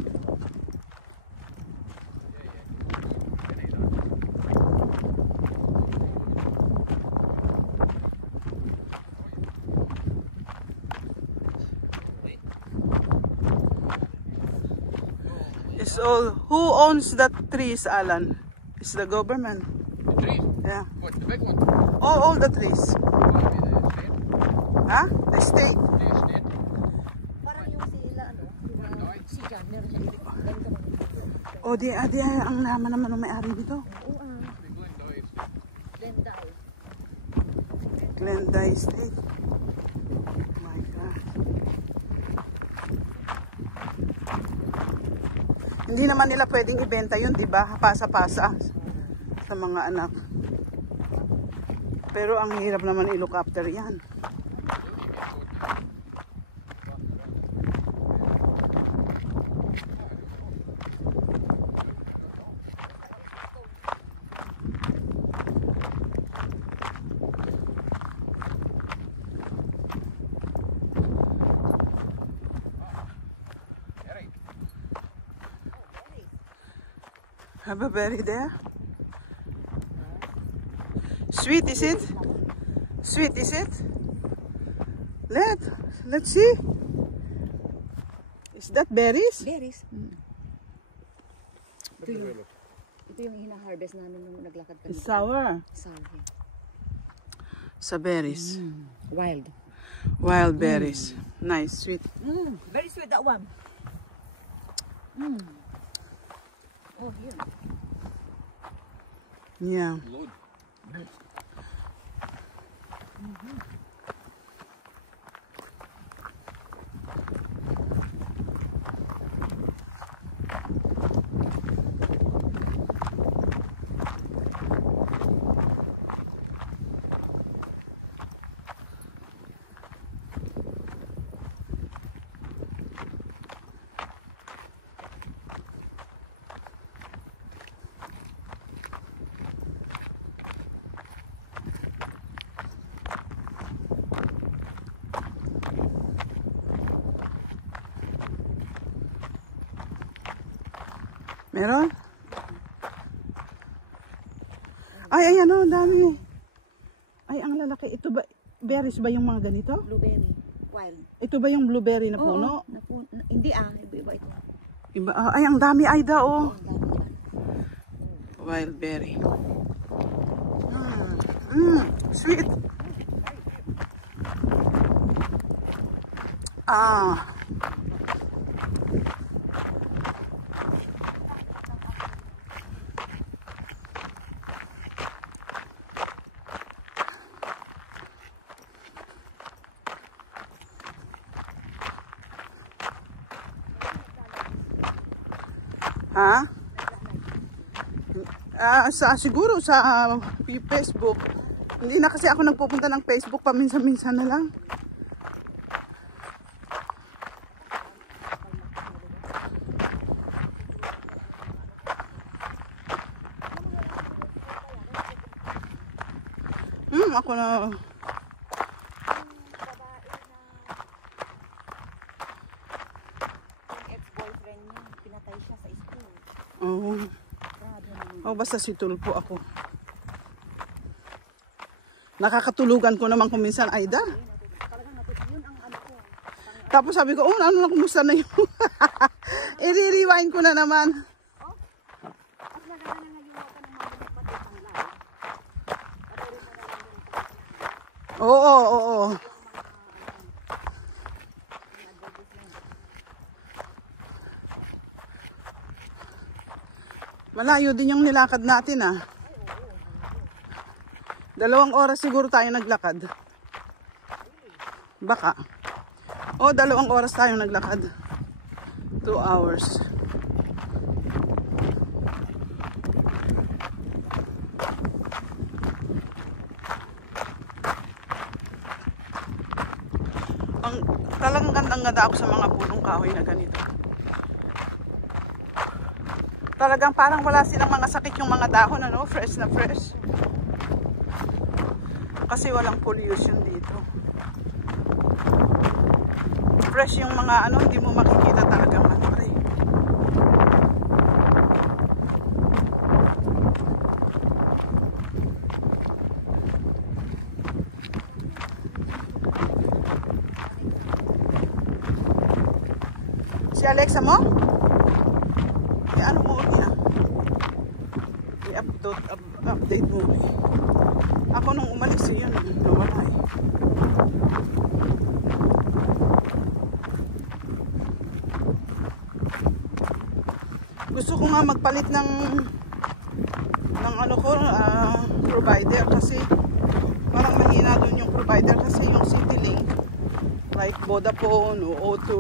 It's all, who owns that trees, Alan? It's the government. The trees? Yeah. What, the big one? All the trees. Maybe the estate. Huh? The state. The estate. Parang yung sila, ano? Si John, meron siya dito. O, di ang naman naman ng may-ari dito. Oo, The Glendye estate. Glendale. Glendye State. Oh my God. Hindi naman nila pwedeng ibenta yun, di ba? Pasa-pasa sa mga anak. Pero ang hirap naman i-look after yan. Have a berry there? Sweet, is it? Sweet, is it? Let's see. Is that berries? Berries. Ito yung hina-harvest namin nung naglakad kami. It's sour. Sour. Sa berries. Wild. Wild berries. Nice, sweet. Very sweet that one. Oh, here. Yeah. Load. Meron? Ay, ayan o, dami. Ay, ang lalaki. Ito ba, berries ba yung mga ganito? Blueberry. Wild. Ito ba yung blueberry na puno? Hindi iba ito. Iba, ay, ang dami, Aida, oh. Ang dami dyan. Wild berry. Sweet. Siguro sa Facebook. Hindi na kasi ako nagpupunta ng Facebook, paminsan-minsan na lang. Ako na. Ex-boyfriend niya, pinatay siya sa school. Oh, basta si Tulpo ako. Nakakatulugan ko naman kung minsan, Aida. Tapos sabi ko, ano na, kumusta na yun? I-rewind ko na naman. Oo. Malayo din yung nilakad natin, 2 oras siguro tayo naglakad. Baka. 2 oras tayo naglakad. 2 hours. Talagang gandang-ganda ako sa mga punong kahoy na ganito. Talagang parang wala silang mga sakit yung mga dahon, fresh na fresh. Kasi walang pollution dito. Fresh yung mga hindi mo makikita talagang matay. Si Alexa mo? Ano mo i-update mo. Ako nung umalis yun, nawala eh. Gusto ko nga magpalit ng provider kasi parang mahina doon yung provider kasi yung CityLink like Vodafone o O2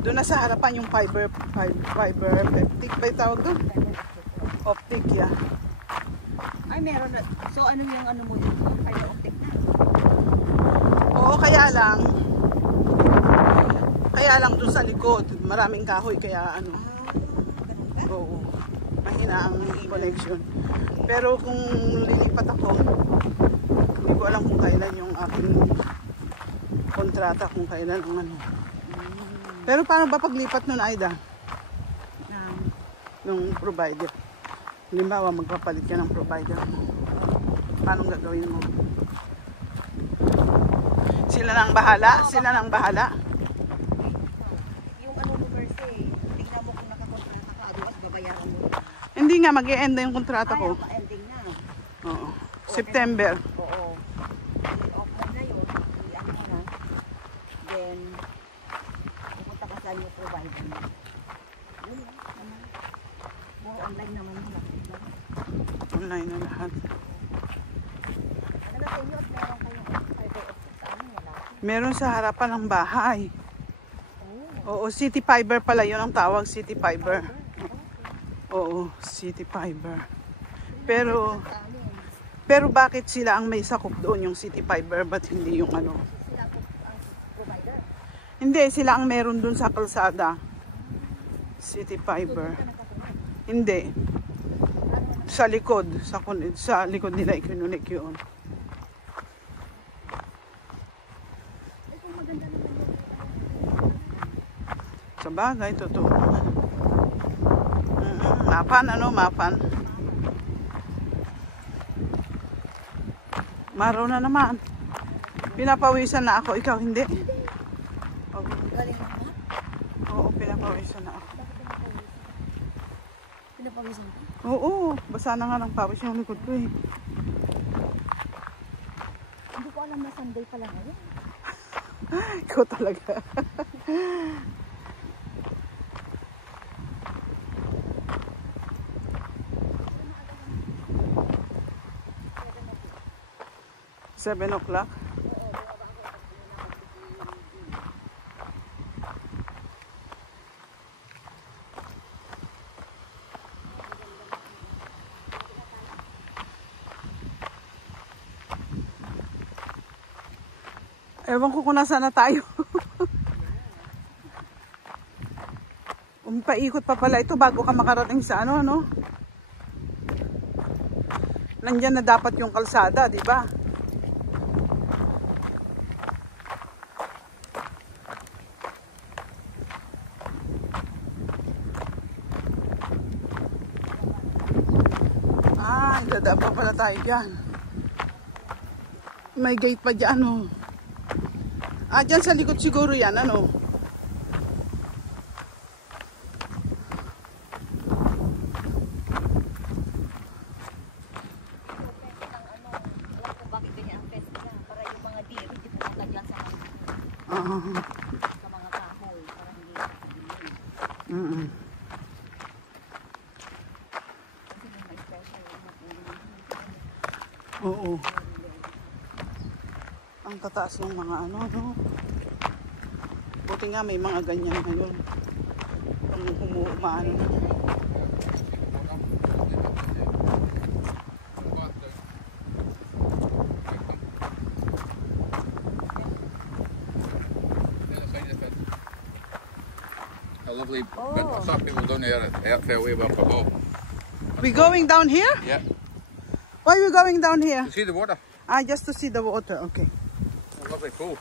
doon na sa harapan yung fiber optic ba yung tawag doon? Optic, yeah. Ay, meron na. So, ano yung mo yun? Fiber optic na? Oo, kaya lang doon sa likod. Maraming kahoy, kaya Oo, mahina ang connection. Pero kung lilipat ako, hindi ko alam kung kailan yung aking kontrata, kung kailan ang Pero paano ba paglipat nun, Aida? Nung provider. Halimbawa, magpapalit ka ng provider mo. Paano gagawin mo? Sila nang bahala, sila nang bahala. Yung ano mo verse, tingnan mo kung nakakontrata ka, bukas babayaran mo. Hindi nga, mag-e-end na yung kontrata ko. Ending na. Oo. September. Oo. I-off mo na yun. I-ano mo na. Then, pupunta ka sa new provider mo. Yun lang. Naman. More online naman yun. Online na lahat. Ano na sa inyo at meron kayong fiber optic sa amin? Wala. Meron sa harapan ng bahay. Oo, City Fiber pala yun ang tawag, City Fiber. Oo, City Fiber. Pero bakit sila ang may sakop doon yung City Fiber, ba't hindi yung ano? Sila po ang provider. Hindi, sila ang meron doon sa kalsada. City Fiber. Hindi. Sa likod, sa likod nila ikinunik yun. Sa bagay, totoo. Mapan, mapan. Maraw na naman. Pinapawisan na ako, ikaw hindi. Galing mo ba? Oo, pinapawisan na ako. Pinapawisan ka? Oo, basa na nga ng pawis yung likod ko eh. Hindi ko alam na Sunday pala ngayon. Ikaw talaga. Seven o'clock. Ewan ko kung nasaan na tayo. Paikot pa pala ito bago ka makarating sa ano. Nandyan na dapat yung kalsada, di ba? Dadaan pa pala tayo dyan. May gate pa dyan, oh. Dyan sa likod siguro yan, ano. Bakit ganyan ang festival? Para yung mga deer, hindi pumunta dyan sa mga kahoy. Para hindi. Oo. Ang tataas ng mga ano. Buti nga may mga ganyan ngayon. Ang humumaan. A lovely bit. I saw people down there out there way up above. We going down here? Yeah. Why are we going down here? You see the water? Just to see the water. Okay. A lovely pool.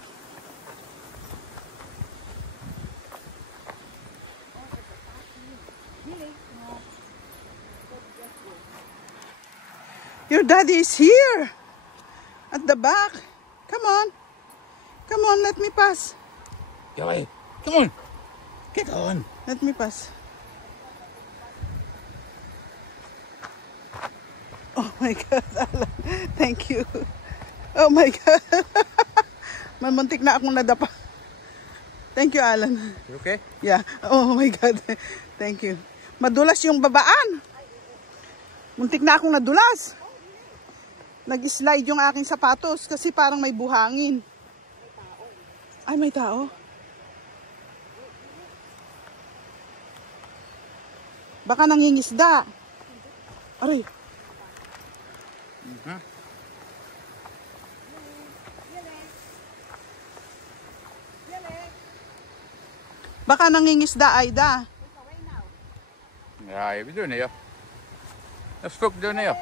Your daddy is here at the back. Come on. Come on, let me pass. Kelly, come on. Get on. Let me pass. Oh my God, Alan. Thank you. Oh my God. May muntik na akong nadapa. Thank you, Alan. You okay? Yeah. Oh my God. Thank you. Madulas yung babaan. Muntik na akong nadulas. Nag-slide yung aking sapatos kasi parang may buhangin. Ay, may tao. Baka nangingisda. Aray. Baka nangingisda, Aida. Yeah, you'll be doing here. There's folk down there.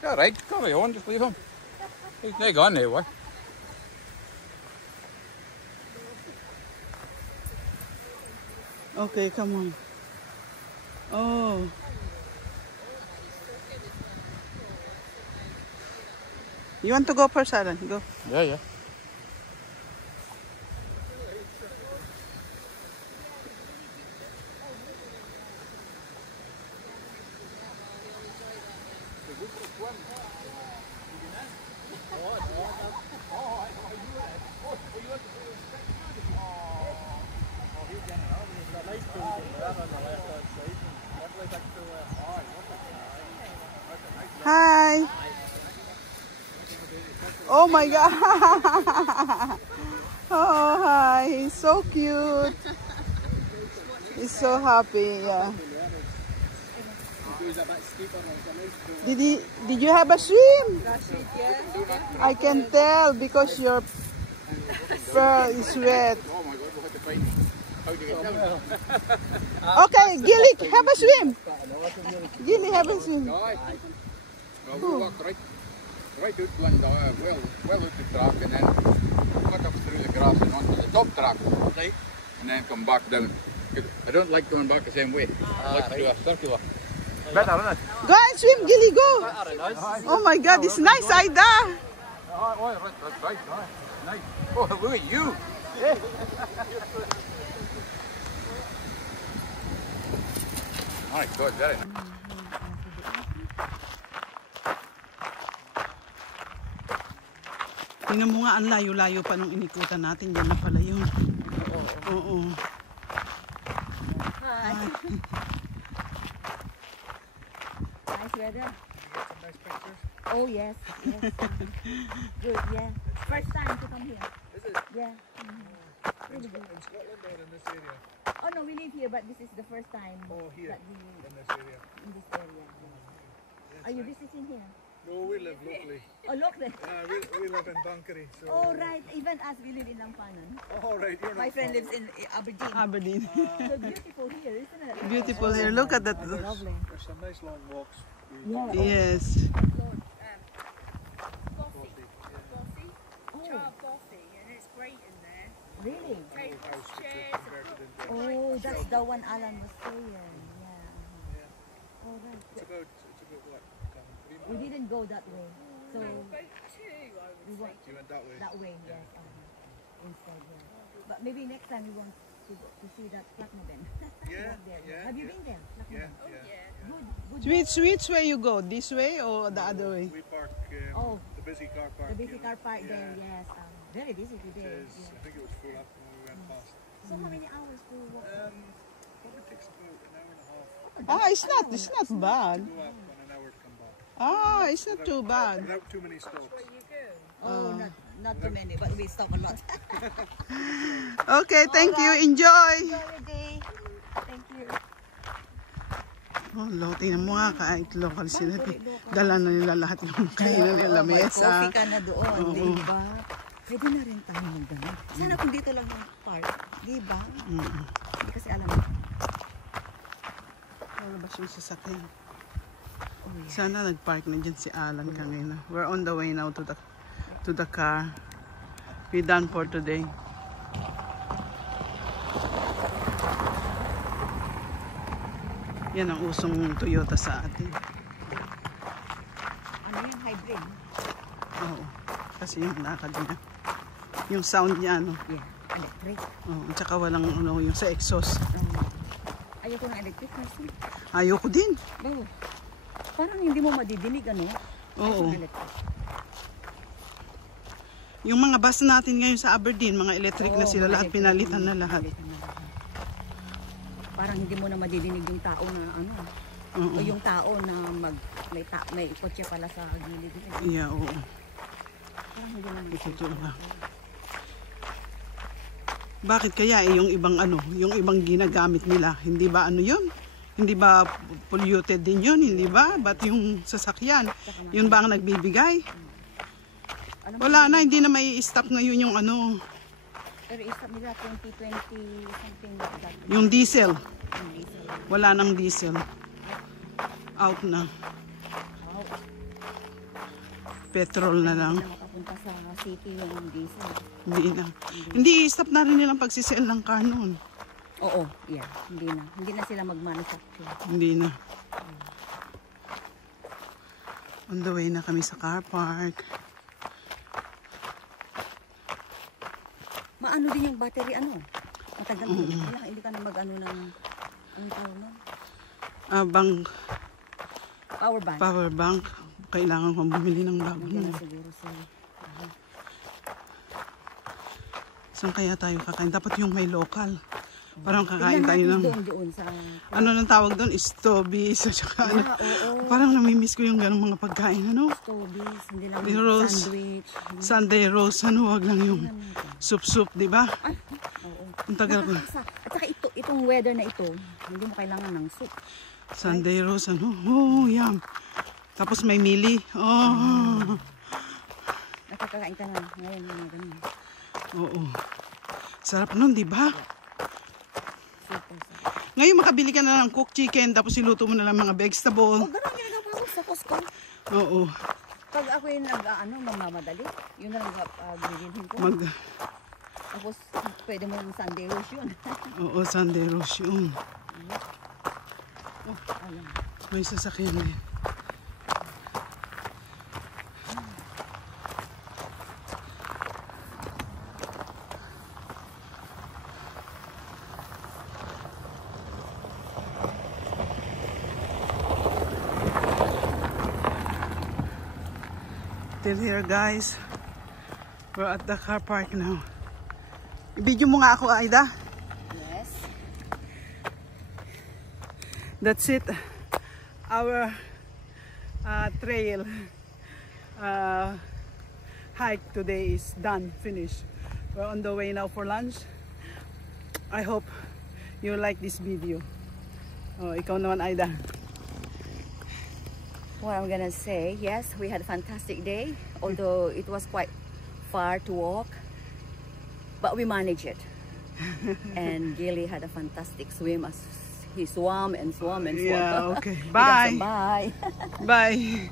Yeah, right. Carry on. Just leave him. They're gone there, what? Okay, come on. Oh. You want to go first, Alan? Go. Yeah, yeah. Hi. Oh my God. Oh, hi. He's so cute. He's so happy. Yeah. Did you have a swim? I can tell because your fur is wet. Oh my God, we'll have to find how to get down. Okay, Gilly, have a swim. Gilly, have a swim. Right. Well, we walked right out Glendale, well out the track, and then cut up through the grass and onto the top track, right? And then come back down. I don't like going back the same way. I like to do a circular. Better, isn't it? Go and swim, Gilly, go. Oh my God, it's nice, Ida. Oh, that's right. Nice. Oh, look at you. My God, very nice. Tingnan mo nga, ang layo-layo pa nung inikutan natin. Yan na pala yun. Oo. Hi. Nice weather. Oh yes, yes. Good, yeah. First time to come here. Is it? Yeah. Really good. In Scotland or in this area? Oh no, we live here, but this is the first time Oh, here, that we in this area. in this area. Are you visiting here? No, we live locally. Oh look there. We live in Bankery. So. Oh right, even us we live in Lampanan. Oh, right. You're My not friend far. lives in Aberdeen. Aberdeen. So beautiful here, isn't it? Beautiful here. Look at that. Lovely. There's some nice long walks. Yeah. Yes. Coffee, and it's great in there. Really? Tables, House that chairs, we've converted into. Oh, that's the one Alan was saying. Yeah. Oh right. It's about what? 3 We miles? didn't go that way. So about two, I we would want You went that way? that way, yes. Instead, yeah. But maybe next time we want to see that Clackmorden. Yeah, There. yeah, Have you yeah. been there? Yeah, Clackmorden? yeah. Good. Which way you go? This way or the other way? We park Oh, the busy car park. the busy you know. car park Yeah. there, yes. Very busy It today. is, Yeah. I think it was full up when we went past. So how many hours to walk? Probably takes about an hour and a half Ah, it's not bad. to go up and an hour to come back. Ah, it's not too bad. Without too many stops. Oh, not too many, but we stop a lot. Okay, thank you. Enjoy. Enjoy your day. Thank you. Oh, tingnan mo nga kahit local sila. Dala na nila lahat yung kainan nila mesa. Coffee ka na doon, di ba? Pwede na rin tayo magdamit. Sana kung dito lang ang park, di ba? Hindi kasi alam mo. Lalabas yung sasakyan. Sana nag-park na dyan si Alan kanina. We're on the way now to the car. We're done for today. Yan ang usong Toyota sa atin. Ano yung hybrid? Oo. Kasi yung lakad niya. Yung sound niya, ano. Yeah, electric. Oo. At saka walang, ano, yung sa exhaust. Ayoko ng electric kasi. Ayoko din. Oh, parang hindi mo madidinig, ano? Oo. Yung electric. Yung mga bus natin ngayon sa Aberdeen, mga electric na sila, lahat pinalitan na lahat. Parang hindi mo na madidinig yung tao na ano. Oo. O yung tao na may kotse pala sa gilid. Yeah, oo. Parang hindi na Totoo nga. Bakit kaya yung ibang ano, yung ibang ginagamit nila, hindi ba ano yun? Hindi ba polluted din yun? Hindi ba? Ba't yung sasakyan? Yun ba ang nagbibigay? Wala na, hindi na may stop ngayon yung ano, Pero i-stop nila 2020 something like that. yung diesel. Yung diesel. Wala nang diesel. Out na. Wow. Petrol na lang. Hindi na makapunta sa city yung diesel. Hindi na. Hindi, stop na rin nilang pagsisell ng car noon. Oo, yeah. Hindi na. Hindi na sila mag-manufacture. Hindi na. On the way na kami sa car park. Maano din yung battery, ano? Matagal din. Kaya hindi ka na mag-ano ng, ano tawag nun? Power bank. Power bank. Kailangan kong bumili ng bago Nandiyan na. na siguro sa... Saan kaya tayo kakain? Dapat yung may local. Parang kakain tayo ng, doon sa... ano nang tawag doon? Stobies, at saka ano. oo. Parang namimiss ko yung ganong mga pagkain, ano? Stobies, hindi lang Yung rolls. sandwich. Sunday rolls, ano? Wag lang yung soup-soup, di ba? Oo. Ang tagal ko. At saka itong weather na ito, hindi mo kailangan ng soup. Sunday rolls, ano? Oh, yum. Tapos may mili. Oh. Nakakakain ka na ngayon mga ganun. Oo. Sarap nun, di ba? Super sarap. Ngayon makabili ka na ng cooked chicken, tapos iluto mo na lang mga vegetable. Oh, ganun yung ginagawa ko sa Costco. Oo. Pag ako yung namamadali, yun na lang bilhin ko. Tapos pwede mo yung Sunday roast yun. Oo, Sunday roast yun. Alam. May sasakyan din. Still here, guys. We're at the car park now. I-video mo nga ako, Aida. Yes. That's it. Our trail hike today is done, finished. We're on the way now for lunch. I hope you like this video. Oh, ikaw naman, Aida. What I'm gonna say, yes, we had a fantastic day, although it was quite far to walk, but we managed it. And Gilly had a fantastic swim as he swam and swam and swam. Yeah, okay. Bye. Bye. Bye.